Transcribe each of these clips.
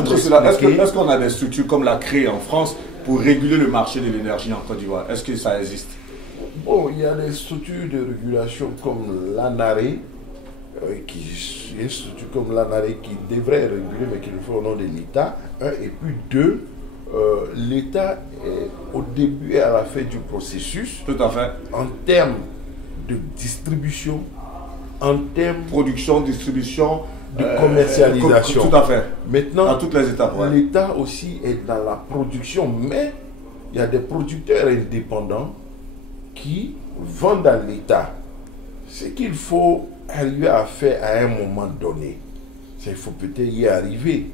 outre cela, est-ce qu'on a des structures comme la CRE en France pour réguler le marché de l'énergie en Côte d'Ivoire? Est-ce que ça existe? Bon, il y a des structures de régulation comme l'ANARE, qui est une structure comme l'ANARE qui devrait réguler, mais qui le fait au nom de l'État. Un, et puis deux, l'État est au début et à la fin du processus. Tout à fait. En termes de distribution, en termes production, distribution, de commercialisation. Tout à fait. Maintenant, à toutes les étapes. Ouais. L'État aussi est dans la production, mais il y a des producteurs indépendants qui vendent à l'État. Ce qu'il faut arriver à faire à un moment donné, c'est qu'il faut peut-être y arriver.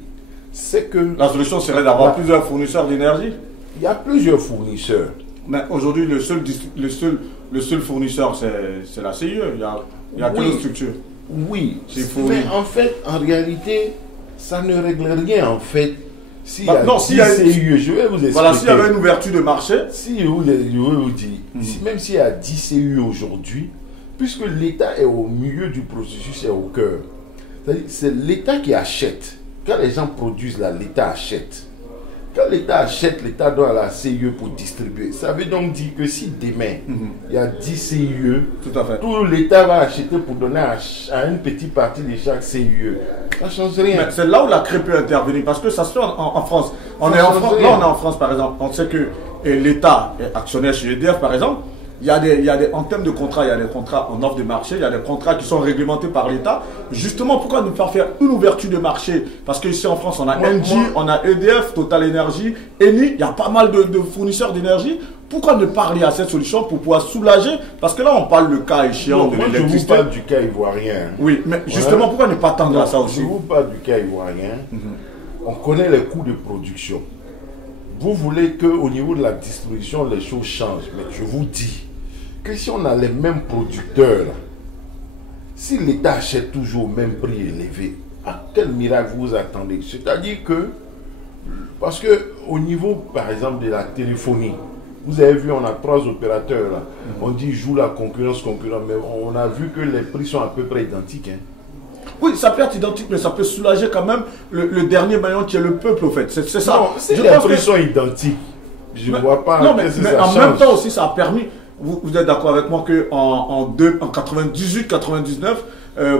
C'est que la solution serait d'avoir plusieurs fournisseurs d'énergie. Il y a plusieurs fournisseurs. Mais aujourd'hui, le seul fournisseur, c'est la CIE. Il y a que structure. Oui, mais en fait, en réalité, ça ne règle rien en fait. S'il y a 10 CIE, je vais vous expliquer. Voilà, s'il y avait une ouverture de marché. Si je vous dis, même s'il y a 10 CIE aujourd'hui, puisque l'État est au milieu du processus et au cœur, c'est l'État qui achète. Quand les gens produisent là, l'État achète. Quand l'État achète, l'État donne à la CIE pour distribuer. Ça veut donc dire que si demain, il y a 10 CIE, tout l'État va acheter pour donner à une petite partie de chaque CIE. Ça ne change rien. C'est là où la CRE peut intervenir, parce que ça se fait en France. On est en France, par exemple. On sait que l'État est actionnaire chez EDF, par exemple. En termes de contrats, il y a des contrats en offre de marché, il y a des contrats qui sont réglementés par l'État. Justement, pourquoi ne pas faire une ouverture de marché? Parce qu'ici en France, on a Engie, on a EDF, Total Energy, Eni, il y a pas mal de fournisseurs d'énergie. Pourquoi ne pas aller à cette solution pour pouvoir soulager? Parce que là, on parle le cas échéant de l'électricité. Je vous parle du cas ivoirien. Oui, mais justement, pourquoi ne pas tendre à ça aussi? Je vous parle du cas ivoirien. On connaît les coûts de production. Vous voulez qu'au niveau de la distribution, les choses changent. Mais je vous dis que si on a les mêmes producteurs, si l'État achète toujours au même prix élevé, à quel miracle vous attendez? C'est-à-dire que, parce que au niveau, par exemple, de la téléphonie, vous avez vu, on a 3 opérateurs là. On dit joue la concurrence, mais on a vu que les prix sont à peu près identiques. Hein. Oui, ça peut être identique, mais ça peut soulager quand même le dernier maillon qui est le peuple, au fait. C'est ça. Non, si les prix sont identiques, je ne vois pas. Non, mais en même temps aussi, ça a permis. Vous êtes d'accord avec moi qu'en 98-99,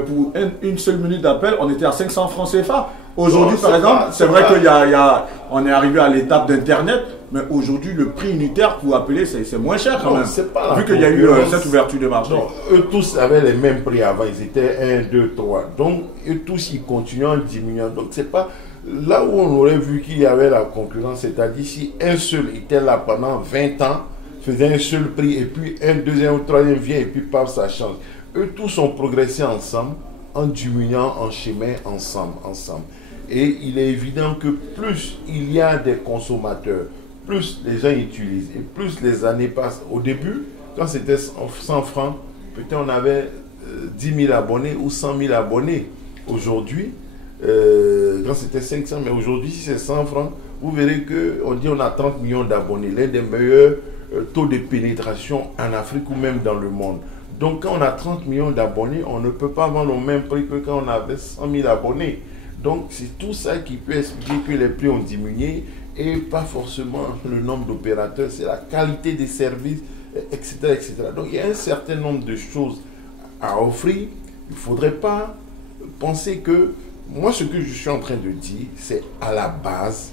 pour une seule minute d'appel, on était à 500 francs CFA. Aujourd'hui, par exemple, c'est vrai qu'on est arrivé à l'étape d'Internet, mais aujourd'hui, le prix unitaire pour appeler, c'est moins cher quand même. Vu qu'il y a eu cette ouverture de marché. Non, eux tous avaient les mêmes prix avant. Ils étaient 1, 2, 3. Donc, eux tous, ils continuent en diminuant. Donc, c'est pas là où on aurait vu qu'il y avait la concurrence. C'est-à-dire, si un seul était là pendant 20 ans, faisait un seul prix, et puis un deuxième ou troisième vient, et puis paf, ça change. Eux tous ont progressé ensemble, en diminuant en chemin ensemble. Et il est évident que plus il y a des consommateurs, plus les gens utilisent, et plus les années passent. Au début, quand c'était 100 francs, peut-être on avait 10 000 abonnés ou 100 000 abonnés. Aujourd'hui, quand c'était 500, mais aujourd'hui, si c'est 100 francs, vous verrez qu'on dit on a 30 millions d'abonnés, l'un des meilleurs taux de pénétration en Afrique ou même dans le monde. Donc quand on a 30 millions d'abonnés, on ne peut pas vendre au même prix que quand on avait 100 000 abonnés. Donc c'est tout ça qui peut expliquer que les prix ont diminué et pas forcément le nombre d'opérateurs, c'est la qualité des services, etc., etc. Donc il y a un certain nombre de choses à offrir. Il ne faudrait pas penser que... Moi, ce que je suis en train de dire, c'est à la base,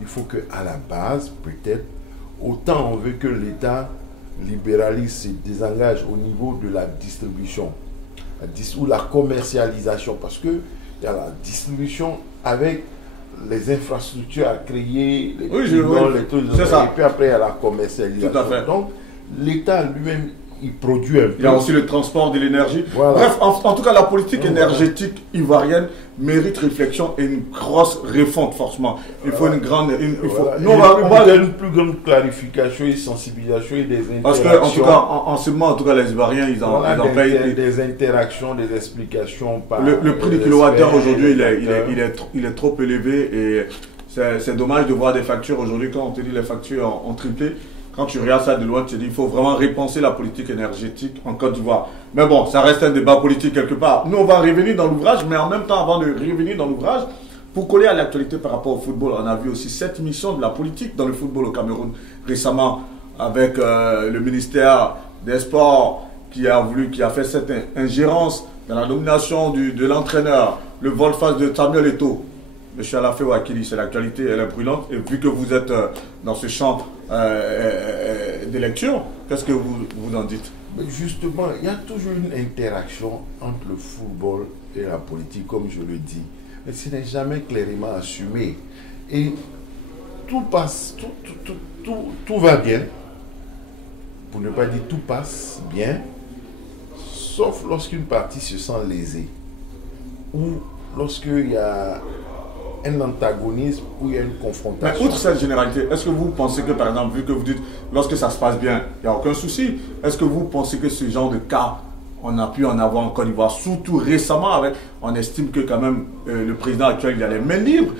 il faut qu'à la base, peut-être, autant on veut que l'État libéralise, se désengage au niveau de la distribution ou la commercialisation, parce que il y a la distribution avec les infrastructures à créer, les trucs, et puis après il y a la commercialisation. Tout à fait. Donc l'État lui-même, il produit un peu. Il y a aussi le transport de l'énergie. Voilà. Bref, en tout cas, la politique énergétique ivoirienne mérite réflexion et une grosse refonte, forcément. Il faut une grande... on va une plus grande clarification et sensibilisation et des interactions. Parce que, en tout cas, en ce moment, en tout cas, les Ivoiriens, ils en payent... Des interactions, des explications. Par le prix du kilowattheure aujourd'hui, il est trop élevé et c'est dommage de voir des factures aujourd'hui. Quand on te dit les factures ont triplé, quand tu regardes ça de loin, tu te dis qu'il faut vraiment repenser la politique énergétique en Côte d'Ivoire. Mais bon, ça reste un débat politique quelque part. Nous, on va revenir dans l'ouvrage, mais en même temps, avant de revenir dans l'ouvrage, Pour coller à l'actualité par rapport au football, on a vu aussi cette mission de la politique dans le football au Cameroun récemment avec le ministère des Sports qui a fait cette ingérence dans la nomination de l'entraîneur, le volte-face de Samuel Eto'o. Monsieur Alafé Ouakili, c'est l'actualité, elle est brûlante. Et vu que vous êtes dans ce champ de lecture, qu'est-ce que vous en dites? Justement, il y a toujours une interaction entre le football et la politique, comme je le dis. Mais ce n'est jamais clairement assumé. Et tout passe, tout va bien. Pour ne pas dire tout passe bien, sauf lorsqu'une partie se sent lésée. Ou lorsqu'il y a un antagonisme ou il y a une confrontation. Mais outre cette généralité, est-ce que vous pensez que, par exemple, vu que vous dites lorsque ça se passe bien, il n'y a aucun souci, est-ce que vous pensez que ce genre de cas, on a pu en avoir en Côte d'Ivoire, surtout récemment, on estime que quand même le président actuel, il a les mains libres,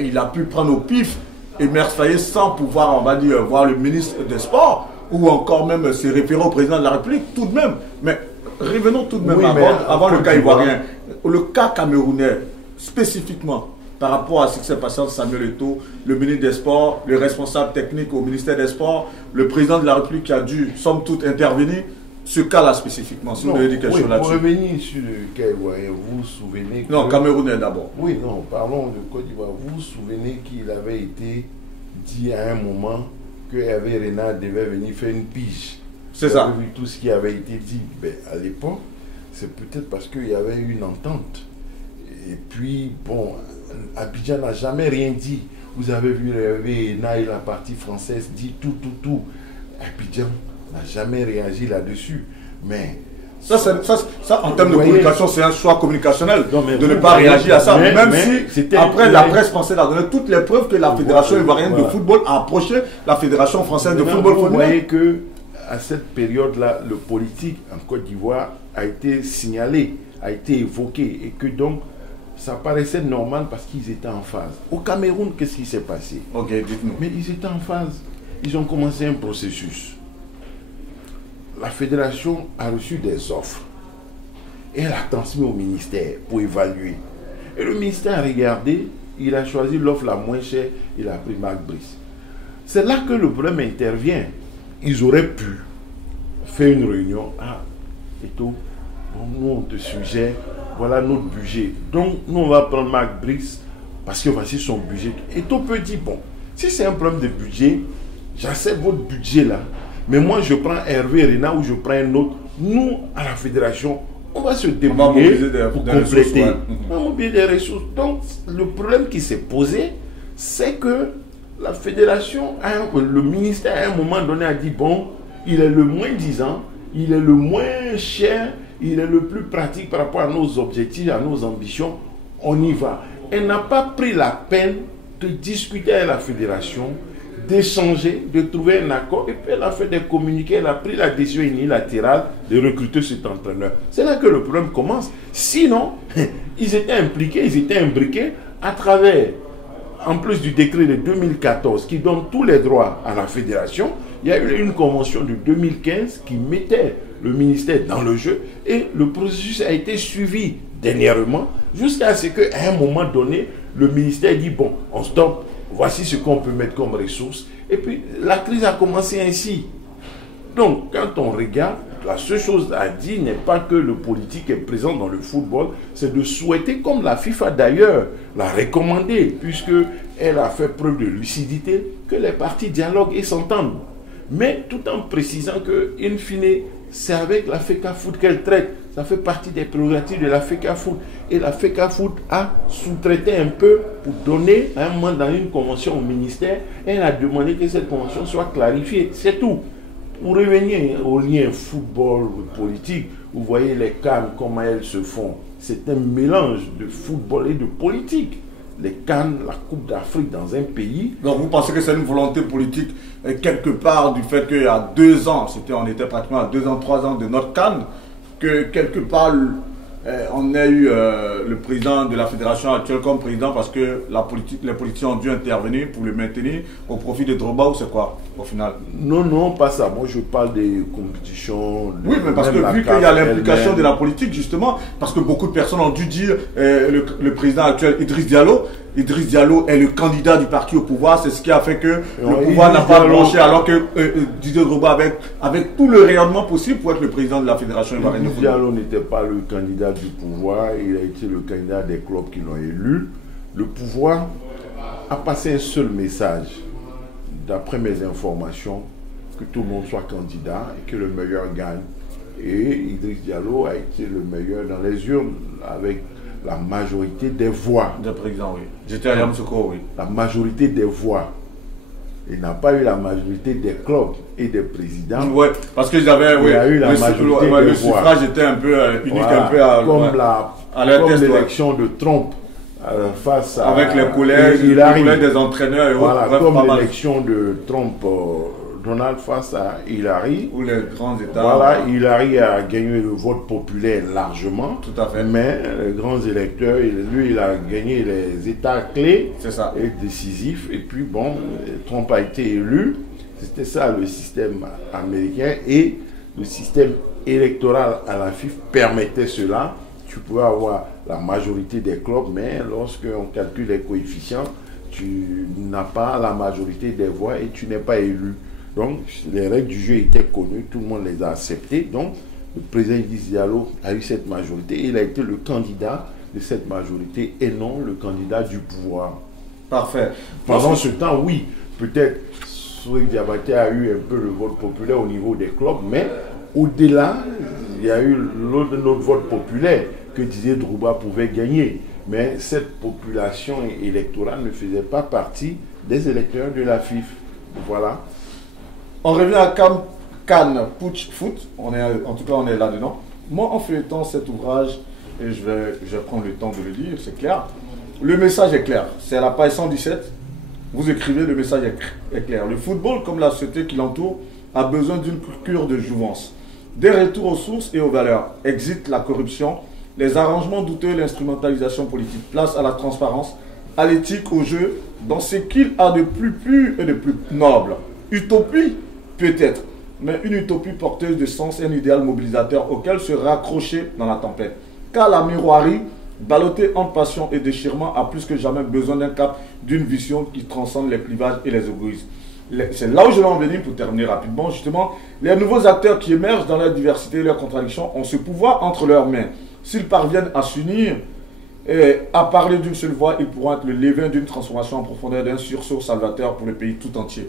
il a pu prendre au pif Emer Faye sans pouvoir, on va dire, voir le ministre des Sports, ou encore même se référer au président de la République, tout de même. Mais revenons tout de même avant le cas ivoirien. Le cas camerounais, spécifiquement, par rapport à ce qui s'est passé entre Samuel Eto'o, le ministre des Sports, le responsable technique au ministère des Sports, le président de la République qui a dû, somme toute, intervenir, ce cas-là spécifiquement, si vous avez dit quelque chose là-dessus. Pour revenir sur le cas ivoirien, vous vous souvenez que... Non, Camerounais d'abord. Oui, non, parlons de Côte d'Ivoire. Vous vous souvenez qu'il avait été dit à un moment que Hervé Renard devait venir faire une pige. C'est ça. Vu tout ce qui avait été dit. Ben, à l'époque, c'est peut-être parce qu'il y avait eu une entente. Et puis, bon, Abidjan n'a jamais rien dit. Vous avez vu Hervé Renard et la partie française dit tout. Abidjan n'a jamais réagi là-dessus. Mais ça, en termes de communication, c'est un choix communicationnel de ne pas réagir à ça. Même si, après, la presse française a donné toutes les preuves que la Fédération ivoirienne de football a approché la Fédération française de football. Vous voyez que à cette période-là, le politique en Côte d'Ivoire a été signalé, a été évoqué, et que donc, ça paraissait normal parce qu'ils étaient en phase. Au Cameroun, qu'est-ce qui s'est passé? Ok, dites-nous. Mais ils étaient en phase. Ils ont commencé un processus. La fédération a reçu des offres et elle a transmis au ministère pour évaluer. Et le ministère a regardé, il a choisi l'offre la moins chère, il a pris Marc Brice. C'est là que le problème intervient. Ils auraient pu faire une réunion. Ah, et tout, bon, nous on te suggère, voilà notre budget. Donc nous on va prendre Marc Brice parce que voici son budget. Et tout peut dire, bon, si c'est un problème de budget, j'accepte votre budget là. Mais moi, je prends Hervé Renard ou je prends un autre. Nous, à la fédération, on va se débrouiller pour compléter. On va mobiliser des ressources. Donc, le problème qui s'est posé, c'est que la fédération, le ministère, à un moment donné, a dit, bon, il est le moins disant, il est le moins cher, il est le plus pratique par rapport à nos objectifs, à nos ambitions, on y va. Elle n'a pas pris la peine de discuter avec la fédération, d'échanger, de trouver un accord, et puis elle a fait des communiqués, elle a pris la décision unilatérale de recruter cet entraîneur. C'est là que le problème commence. Sinon, ils étaient impliqués, ils étaient imbriqués à travers, en plus du décret de 2014 qui donne tous les droits à la fédération, il y a eu une convention de 2015 qui mettait le ministère dans le jeu, et le processus a été suivi dernièrement jusqu'à ce qu'à un moment donné, le ministère dit, bon, on stoppe. Voici ce qu'on peut mettre comme ressources. Et puis, la crise a commencé ainsi. Donc, quand on regarde, la seule chose à dire n'est pas que le politique est présent dans le football, c'est de souhaiter, comme la FIFA d'ailleurs l'a recommandé, puisqu'elle a fait preuve de lucidité, que les parties dialoguent et s'entendent. Mais tout en précisant que, in fine, c'est avec la FECAFOOT qu'elle traite. Ça fait partie des prérogatives de la FECAFOOT. Et la FECAFOOT a sous-traité un peu pour donner à un moment dans une convention au ministère. Et elle a demandé que cette convention soit clarifiée. C'est tout. Pour revenir au lien football-politique, vous voyez les CAN, comment elles se font. C'est un mélange de football et de politique. Les CAN, la Coupe d'Afrique dans un pays. Donc vous pensez que c'est une volonté politique quelque part du fait qu'il y a 2 ans, on était pratiquement à 2 ans, 3 ans de notre CAN, que quelque part on a eu le président de la fédération actuelle comme président parce que les politiciens ont dû intervenir pour le maintenir au profit de Drogba ou c'est quoi au final? Non, non, pas ça. Moi, je parle des compétitions. Oui, mais parce que vu qu'il y a l'implication de la politique, justement, parce que beaucoup de personnes ont dû dire le président actuel, Idriss Diallo est le candidat du parti au pouvoir, c'est ce qui a fait que le pouvoir n'a pas branché, alors que Didier Drogba, avec tout le rayonnement possible pour être le président de la fédération ivoirienne de football. Diallo n'était pas le candidat du pouvoir, il a été le candidat des clubs qui l'ont élu. Le pouvoir a passé un seul message, d'après mes informations, que tout le monde soit candidat et que le meilleur gagne. Et Idriss Diallo a été le meilleur dans les urnes avec la majorité des voix. De président, oui. J'étais à Yamoussoukro, oui. La majorité des voix. Il n'a pas eu la majorité des clubs et des présidents. Oui, parce que j'avais. Il a eu la majorité des voix. Le suffrage était un peu unique, voilà, un peu à. Comme l'élection de Trump face à. Avec les collèges des entraîneurs et voilà, autres. Comme l'élection de Trump. Donald face à Hillary. Ou les grands États. Voilà, Hillary a gagné le vote populaire largement. Tout à fait. Mais les grands électeurs, lui, il a gagné les États clés et décisifs. Et puis, bon, Trump a été élu. C'était ça le système américain. Et le système électoral à la FIFA permettait cela. Tu pouvais avoir la majorité des clubs, mais lorsqu'on calcule les coefficients, tu n'as pas la majorité des voix et tu n'es pas élu. Donc, les règles du jeu étaient connues, tout le monde les a acceptées. Donc, le président Idriss Diallo a eu cette majorité et il a été le candidat de cette majorité et non le candidat du pouvoir. Parfait. Pendant ce temps, oui, peut-être Souri Diabaté a eu un peu le vote populaire au niveau des clubs, mais au-delà, il y a eu l'autre vote populaire que Didier Drogba pouvait gagner. Mais cette population électorale ne faisait pas partie des électeurs de la FIFA. Voilà. On revient à Cannes Putsch Foot. En tout cas, on est là-dedans. Moi, en feuilletant cet ouvrage, et je vais prendre le temps de le lire, c'est clair. Le message est clair. C'est à la page 117. Vous écrivez, le message est clair. Le football, comme la société qui l'entoure, a besoin d'une cure de jouvence. Des retours aux sources et aux valeurs. Exit la corruption, les arrangements douteux, l'instrumentalisation politique. Place à la transparence, à l'éthique, au jeu, dans ce qu'il a de plus pur et de plus noble. Utopie, peut-être, mais une utopie porteuse de sens et un idéal mobilisateur auquel se raccrocher dans la tempête. Car la miroirie, ballottée entre passion et déchirement, a plus que jamais besoin d'un cap, d'une vision qui transcende les clivages et les égoïsmes. C'est là où je vais en venir pour terminer rapidement. Justement, les nouveaux acteurs qui émergent dans leur diversité et leurs contradictions ont ce pouvoir entre leurs mains. S'ils parviennent à s'unir et à parler d'une seule voix, ils pourront être le levain d'une transformation en profondeur, d'un sursaut salvateur pour le pays tout entier.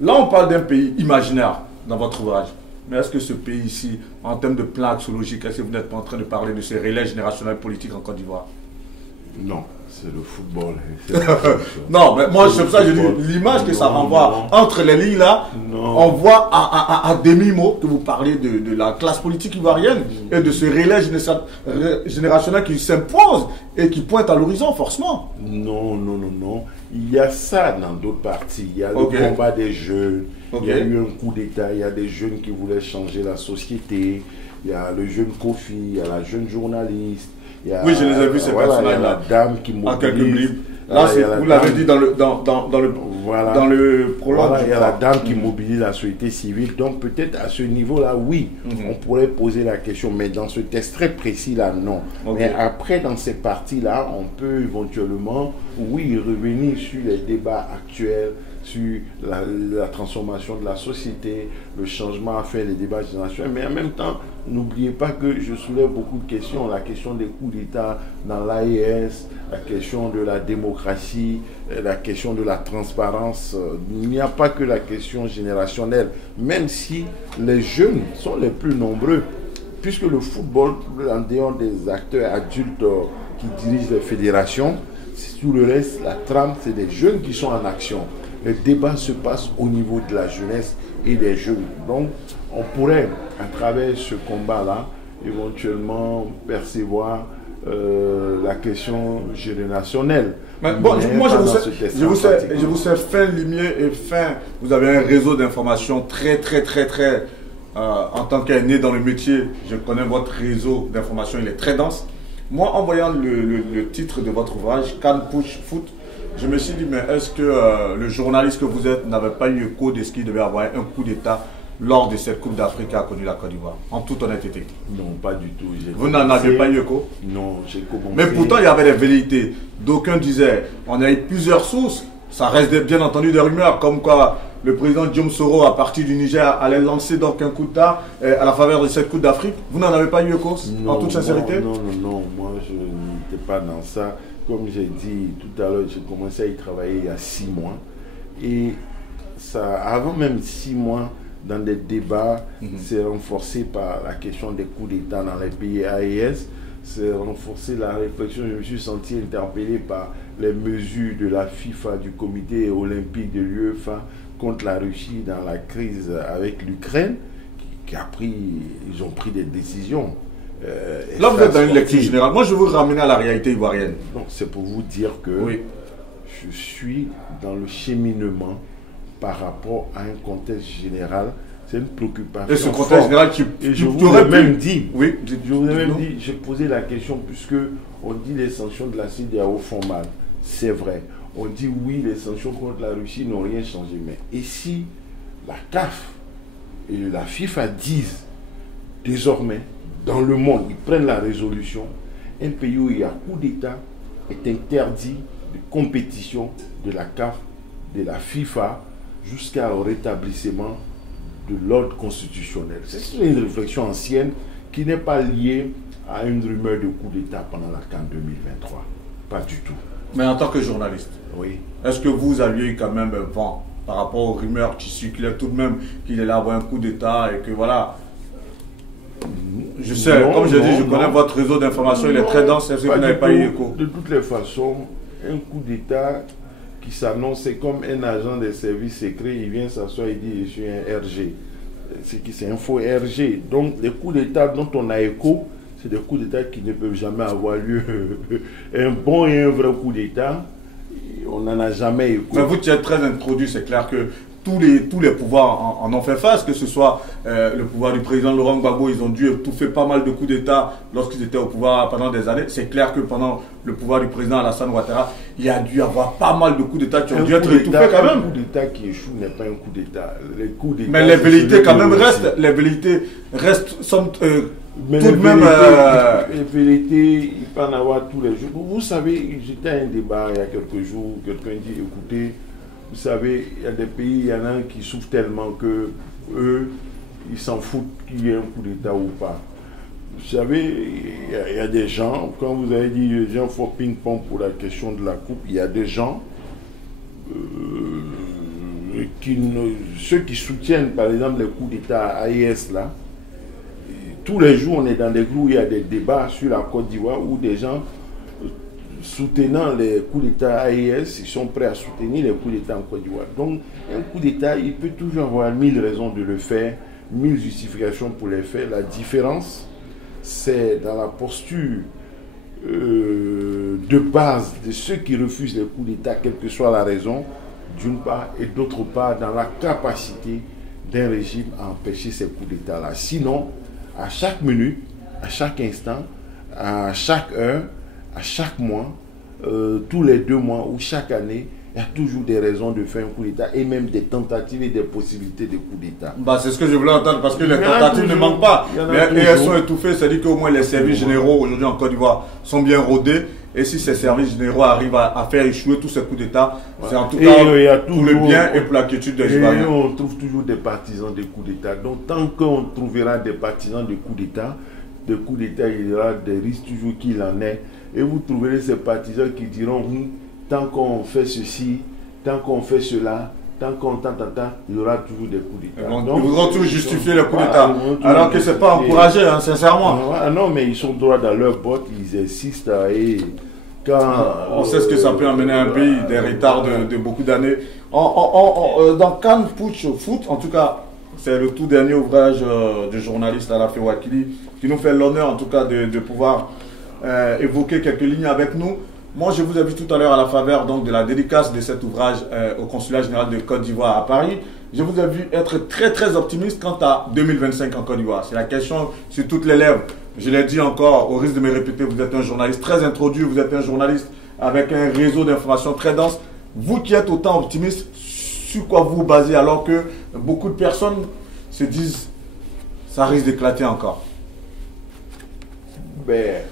Là, on parle d'un pays imaginaire dans votre ouvrage. Mais est-ce que ce pays ici, en termes de plan axiologique, est-ce que vous n'êtes pas en train de parler de ce relais générationnel politique en Côte d'Ivoire? Non, c'est le football. Non, mais moi, c'est pour ça que je dis l'image que ça renvoie entre les lignes là, on voit à demi-mot que vous parlez de la classe politique ivoirienne et de ce relais générationnel qui s'impose et qui pointe à l'horizon, forcément. Non. Il y a ça dans d'autres parties. Il y a le combat des jeunes. Il y a eu un coup d'État. Il y a des jeunes qui voulaient changer la société. Il y a le jeune Kofi. Il y a la jeune journaliste. Oui, je les ai vus, ces personnages-là. Il y a la dame qui mobilise. Là, vous l'avez dit dans le prologue. Il y a la dame qui mobilise la société civile. Donc, peut-être à ce niveau-là, oui, on pourrait poser la question. Mais dans ce test très précis-là, non. Mais après, dans ces parties-là, on peut éventuellement, oui, revenir sur les débats actuels, sur la transformation de la société, le changement à faire, les débats générationnels. Mais en même temps, n'oubliez pas que je soulève beaucoup de questions. La question des coups d'État dans l'AES, la question de la démocratie, la question de la transparence. Il n'y a pas que la question générationnelle, même si les jeunes sont les plus nombreux, puisque le football, en dehors des acteurs adultes qui dirigent les fédérations, tout le reste, la trame, c'est des jeunes qui sont en action. Le débat se passe au niveau de la jeunesse et des jeunes. Donc, on pourrait, à travers ce combat-là, éventuellement percevoir la question générationnelle. Mais bon, moi, je vous sais fin limier et fin. Vous avez un réseau d'informations très, en tant qu'aîné dans le métier, je connais votre réseau d'informations, il est très dense. Moi, en voyant le titre de votre ouvrage, Can Push Foot, je me suis dit, mais est-ce que le journaliste que vous êtes n'avait pas eu écho de ce qu'il devait avoir un coup d'État lors de cette Coupe d'Afrique qu'a connue la Côte d'Ivoire, en toute honnêteté? Non, pas du tout. Vous n'en avez pas eu écho? Non, j'ai commencé. Mais pourtant, il y avait des velléités. D'aucuns disaient, on a eu plusieurs sources, ça reste bien entendu des rumeurs, comme quoi le président Guillaume Soro, à partir du Niger, allait lancer donc un coup d'État à la faveur de cette Coupe d'Afrique. Vous n'en avez pas eu écho, en toute sincérité? Non, moi je n'étais pas dans ça. Comme j'ai dit tout à l'heure, j'ai commencé à y travailler il y a 6 mois. Et ça, avant même 6 mois, dans des débats, c'est renforcé par la question des coups d'État dans les pays AES. C'est renforcé la réflexion. Je me suis senti interpellé par les mesures de la FIFA, du comité olympique de l'UEFA contre la Russie dans la crise avec l'Ukraine, ils ont pris des décisions. Là, vous êtes dans une lecture générale. Moi, je veux vous ramener à la réalité ivoirienne. C'est pour vous dire que je suis dans le cheminement par rapport à un contexte général. C'est une préoccupation. Et ce contexte général je vous ai même dit, j'ai posé la question, puisque on dit les sanctions de la CEDEAO font mal. C'est vrai. On dit oui, les sanctions contre la Russie n'ont rien changé. Mais et si la CAF et la FIFA disent désormais, dans le monde, ils prennent la résolution, un pays où il y a coup d'État est interdit de compétition de la CAF, de la FIFA, jusqu'au rétablissement de l'ordre constitutionnel. C'est une réflexion ancienne qui n'est pas liée à une rumeur de coup d'État pendant la CAN 2023. Pas du tout. Mais en tant que journaliste, est-ce que vous aviez eu quand même un vent par rapport aux rumeurs qui circulaient tout de même qu'il allait avoir un coup d'État et que voilà? Je sais, comme je dis, je connais votre réseau d'information, il est très dense, est-ce que vous n'avez pas eu écho? De toutes les façons, un coup d'État qui s'annonce, c'est comme un agent des services secrets, il vient s'asseoir et dit je suis un RG. C'est un faux RG. Donc les coups d'État dont on a écho, c'est des coups d'État qui ne peuvent jamais avoir lieu. Un bon et un vrai coup d'État, on n'en a jamais écho. Mais vous qui êtes très introduit, c'est clair que tous les pouvoirs en ont fait face, que ce soit le pouvoir du président Laurent Gbagbo, ils ont dû étouffer pas mal de coups d'État lorsqu'ils étaient au pouvoir pendant des années. C'est clair que pendant le pouvoir du président Alassane Ouattara, il y a dû y avoir pas mal de coups d'État qui ont dû être étouffés quand même. Un coup d'État qui échoue n'est pas un coup d'État. Mais les velléités quand même restent, les velléités restent, sont tout de même... Les velléités, il peut en avoir tous les jours. Vous savez, j'étais à un débat il y a quelques jours, quelqu'un dit, écoutez, vous savez, il y a des pays, il y en a qui souffrent tellement que eux, ils s'en foutent qu'il y ait un coup d'État ou pas. Vous savez, il y a des gens, quand vous avez dit les gens font ping-pong pour la question de la coupe, il y a des gens, ceux qui soutiennent par exemple les coups d'État AES là, tous les jours on est dans des groupes où il y a des débats sur la Côte d'Ivoire où des gens soutenant les coups d'État AES, ils sont prêts à soutenir les coups d'État en Côte d'Ivoire. Donc, un coup d'État, il peut toujours avoir 1000 raisons de le faire, 1000 justifications pour les faire. La différence, c'est dans la posture de base de ceux qui refusent les coups d'État, quelle que soit la raison, d'une part, et d'autre part, dans la capacité d'un régime à empêcher ces coups d'État-là. Sinon, à chaque minute, à chaque instant, à chaque heure, à chaque mois, tous les 2 mois ou chaque année, il y a toujours des raisons de faire un coup d'État et même des tentatives et des possibilités de coup d'État. Bah, c'est ce que je voulais entendre parce que les tentatives ne manquent pas. Mais elles sont étouffées, c'est-à-dire qu'au moins les services généraux aujourd'hui en Côte d'Ivoire sont bien rodés. Et si ces services généraux arrivent à faire échouer tous ces coups d'État, c'est en tout cas pour le bien et pour la quiétude des Ivoiriens. On trouve toujours des partisans des coups d'État. Donc tant qu'on trouvera des partisans de coups d'État, il y aura des risques toujours qu'il en ait. Et vous trouverez ces partisans qui diront tant qu'on fait ceci, tant qu'on fait cela, tant qu'on il y aura toujours des coups d'État. Ils voudront toujours justifier les coups d'État. Alors que ce n'est pas encouragé, hein, sincèrement. Non, mais ils sont droits dans leur botte, ils insistent. Et on sait ce que ça peut amener un pays, des retards de beaucoup d'années. Dans Can Push Foot, en tout cas, c'est le tout dernier ouvrage du journaliste Alafé Ouakili qui nous fait l'honneur en tout cas de pouvoir évoquer quelques lignes avec nous. Moi, je vous ai vu tout à l'heure à la faveur donc, de la dédicace de cet ouvrage au Consulat général de Côte d'Ivoire à Paris. Je vous ai vu être très très optimiste quant à 2025 en Côte d'Ivoire. C'est la question sur toutes les lèvres. Je l'ai dit encore, au risque de me répéter, vous êtes un journaliste très introduit, vous êtes un journaliste avec un réseau d'informations très dense. Vous qui êtes autant optimiste, sur quoi vous vous basez alors que beaucoup de personnes se disent ça risque d'éclater encore? Ben,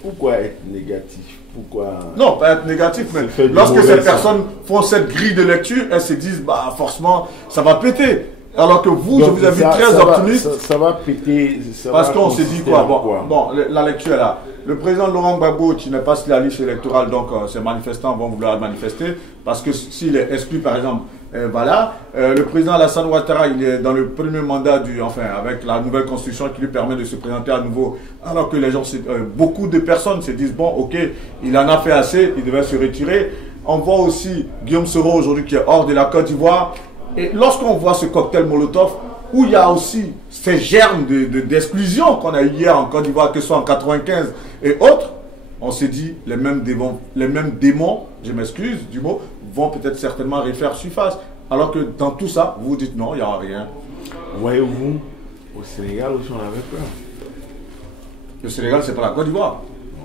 pourquoi être négatif? Pourquoi... Non, pas être négatif, mais lorsque ces personnes font cette grille de lecture, elles se disent, bah forcément, ça va péter. Alors que vous, donc, je vous ai vu très optimiste. Ça va péter. Parce qu'on s'est dit quoi, bon, la lecture est là. Le président Laurent Gbagbo, qui n'est pas sur la liste électorale, donc ces manifestants vont vouloir manifester. Parce que s'il est exclu, par exemple, voilà. Le président Alassane Ouattara, il est dans le premier mandat, avec la nouvelle constitution qui lui permet de se présenter à nouveau. Alors que les gens, beaucoup de personnes se disent, bon, ok, il en a fait assez, il devait se retirer. On voit aussi Guillaume Soro aujourd'hui qui est hors de la Côte d'Ivoire. Et lorsqu'on voit ce cocktail Molotov, où il y a aussi ces germes d'exclusion qu'on a eu hier en Côte d'Ivoire, que ce soit en 95 et autres, on s'est dit, les mêmes démons, je m'excuse du mot, vont peut-être certainement refaire surface. Alors que dans tout ça, vous dites non, il n'y aura rien. Voyez-vous, au Sénégal aussi on avait peur. Le Sénégal, c'est pas la Côte d'Ivoire.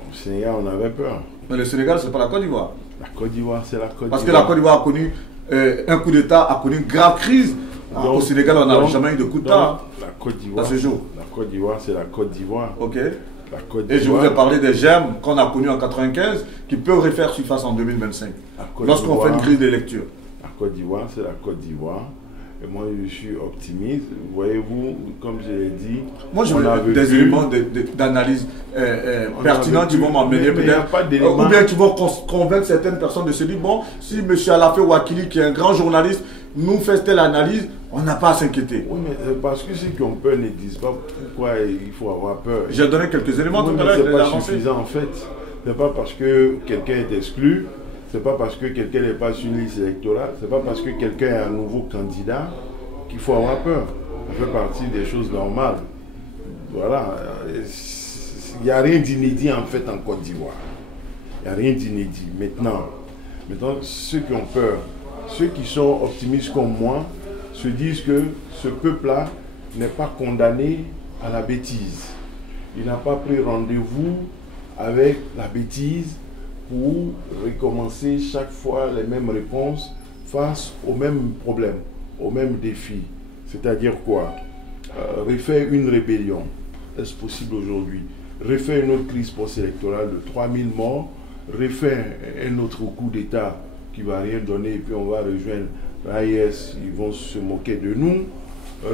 Au Sénégal, on avait peur. Mais le Sénégal, c'est pas la Côte d'Ivoire. La Côte d'Ivoire, c'est la Côte d'Ivoire. Parce que la Côte d'Ivoire a connu un coup d'État, a connu une grave crise. Au Sénégal, on n'a jamais eu de coup d'État. La Côte d'Ivoire, la Côte d'Ivoire, c'est la Côte d'Ivoire. Ok. Et je vous ai parlé des germes qu'on a connus en 95 qui peuvent refaire surface en 2025. Lorsqu'on fait une grille de lecture. La Côte d'Ivoire, c'est la Côte d'Ivoire. Et moi, je suis optimiste. Voyez-vous, comme je l'ai dit, moi, je veux des éléments d'analyse pertinents qui vont m'emmener peut-être. Ou bien qui vont convaincre certaines personnes de se dire, bon, si M. Alafé Ouakili, qui est un grand journaliste, nous fait telle analyse, on n'a pas à s'inquiéter. Oui, mais parce que ceux qui ont peur ne disent pas pourquoi il faut avoir peur. J'ai donné quelques éléments tout à l'heure. Ce n'est pas suffisant en fait. Ce n'est pas parce que quelqu'un est exclu, ce n'est pas parce que quelqu'un n'est pas sur une liste électorale, ce n'est pas parce que quelqu'un est un nouveau candidat qu'il faut avoir peur. Ça fait partie des choses normales. Voilà. Il n'y a rien d'inédit en fait en Côte d'Ivoire. Il n'y a rien d'inédit. Maintenant, ceux qui ont peur, ceux qui sont optimistes comme moi, se disent que ce peuple-là n'est pas condamné à la bêtise. Il n'a pas pris rendez-vous avec la bêtise pour recommencer chaque fois les mêmes réponses face aux mêmes problèmes, aux mêmes défis. C'est-à-dire quoi? Refaire une rébellion, est-ce possible aujourd'hui? Refaire une autre crise post-électorale de 3000 morts, refaire un autre coup d'État qui ne va rien donner et puis on va rejoindre l'AIS, ils vont se moquer de nous,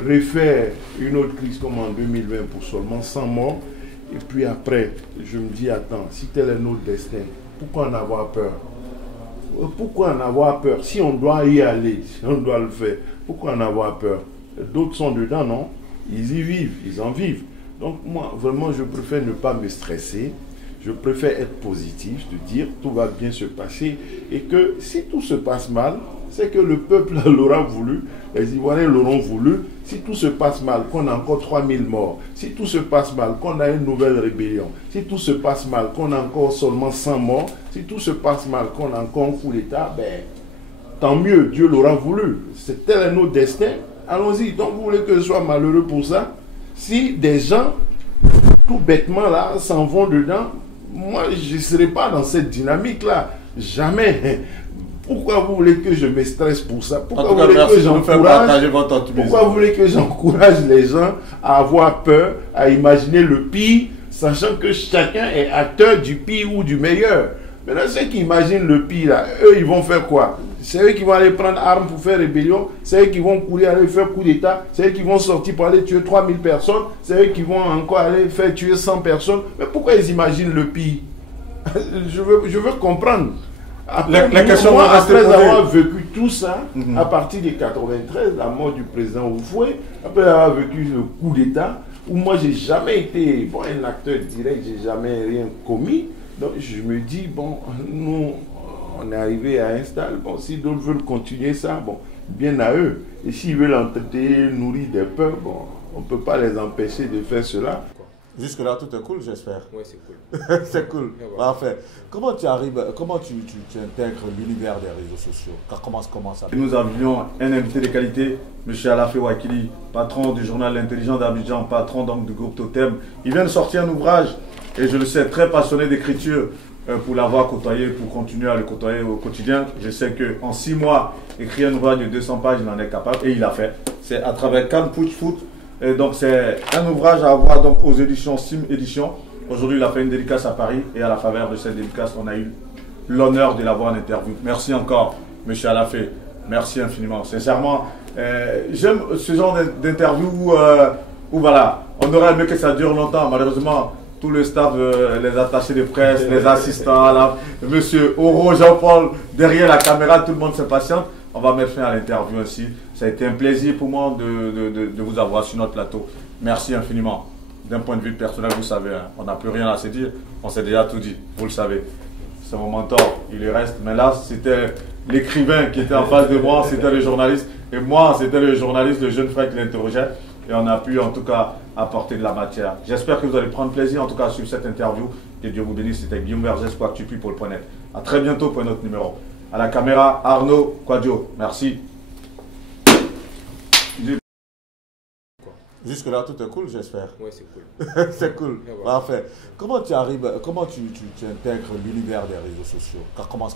refaire une autre crise comme en 2020 pour seulement 100 morts, et puis après, je me dis, attends, si tel est notre destin, pourquoi en avoir peur? Pourquoi en avoir peur? Si on doit y aller, si on doit le faire, pourquoi en avoir peur? D'autres sont dedans, non? Ils y vivent, ils en vivent. Donc moi, vraiment, je préfère ne pas me stresser. Je préfère être positif, de dire tout va bien se passer et que si tout se passe mal, c'est que le peuple l'aura voulu, les Ivoiriens l'auront voulu. Si tout se passe mal, qu'on a encore 3000 morts, si tout se passe mal, qu'on a une nouvelle rébellion, si tout se passe mal, qu'on a encore seulement 100 morts, si tout se passe mal, qu'on a encore un coup d'État, ben, tant mieux, Dieu l'aura voulu. C'est tel est notre destin. Allons-y. Donc vous voulez que je sois malheureux pour ça? Si des gens, tout bêtement là, s'en vont dedans, moi, je ne serai pas dans cette dynamique-là. Jamais. Pourquoi vous voulez que je me stresse pour ça? Pourquoi vous voulez que j'encourage les gens à avoir peur, à imaginer le pire, sachant que chacun est acteur du pire ou du meilleur? Maintenant, ceux qui imaginent le pire, là, eux, ils vont faire quoi? C'est eux qui vont aller prendre armes pour faire rébellion, c'est eux qui vont courir aller faire coup d'État, c'est eux qui vont sortir pour aller tuer 3000 personnes, c'est eux qui vont encore aller faire tuer 100 personnes. Mais pourquoi ils imaginent le pire? Je veux comprendre. Après, après avoir vécu tout ça, à partir de 93, la mort du président Oufoué, après avoir vécu le coup d'État, où moi j'ai jamais été un acteur direct, j'ai jamais rien commis. Donc je me dis, bon, nous, on est arrivé à un stade, bon, si d'autres veulent continuer ça, bon, bien à eux. Et s'ils veulent entretenir, nourrir des peurs, bon, on ne peut pas les empêcher de faire cela. Jusque-là, tout est cool, j'espère. Ouais, c'est cool. C'est cool. Parfait. Comment tu arrives, comment tu intègres l'univers des réseaux sociaux? Comment ça? Nous avions un invité de qualité, M. Alafé Wakili, patron du journal L'Intelligent d'Abidjan, patron donc du groupe Totem. Il vient de sortir un ouvrage, et je le sais, très passionné d'écriture, pour l'avoir côtoyé, pour continuer à le côtoyer au quotidien. Je sais qu'en 6 mois, écrire un ouvrage de 200 pages, il en est capable, et il l'a fait. C'est à travers Can Push Foot. Et donc c'est un ouvrage à avoir donc aux éditions Sim Éditions. Aujourd'hui, il a fait une dédicace à Paris, et à la faveur de cette dédicace, on a eu l'honneur de l'avoir en interview. Merci encore, M. Alafé. Merci infiniment. Sincèrement, j'aime ce genre d'interview où voilà, on aurait aimé que ça dure longtemps. Malheureusement, tout le staff, les attachés de presse, les assistants, là, M. Oro, Jean-Paul, derrière la caméra, tout le monde se patiente. On va mettre fin à l'interview aussi. Ça a été un plaisir pour moi de vous avoir sur notre plateau. Merci infiniment. D'un point de vue personnel, vous savez, hein, on n'a plus rien à se dire. On s'est déjà tout dit, vous le savez. C'est mon mentor, il y reste. Mais là, c'était l'écrivain qui était en face de moi, c'était le journaliste. Et moi, c'était le journaliste, le jeune frère qui l'interrogeait. Et on a pu en tout cas apporter de la matière. J'espère que vous allez prendre plaisir en tout cas sur cette interview. Que Dieu vous bénisse. C'était Guillaume Vergès pour Actu pour le point net. A très bientôt pour un autre numéro. À la caméra, Arnaud Quadio. Merci. Jusque-là, tout est cool, j'espère. Ouais, c'est cool. C'est cool. Parfait. Comment tu arrives, comment tu intègres l'univers des réseaux sociaux? Comment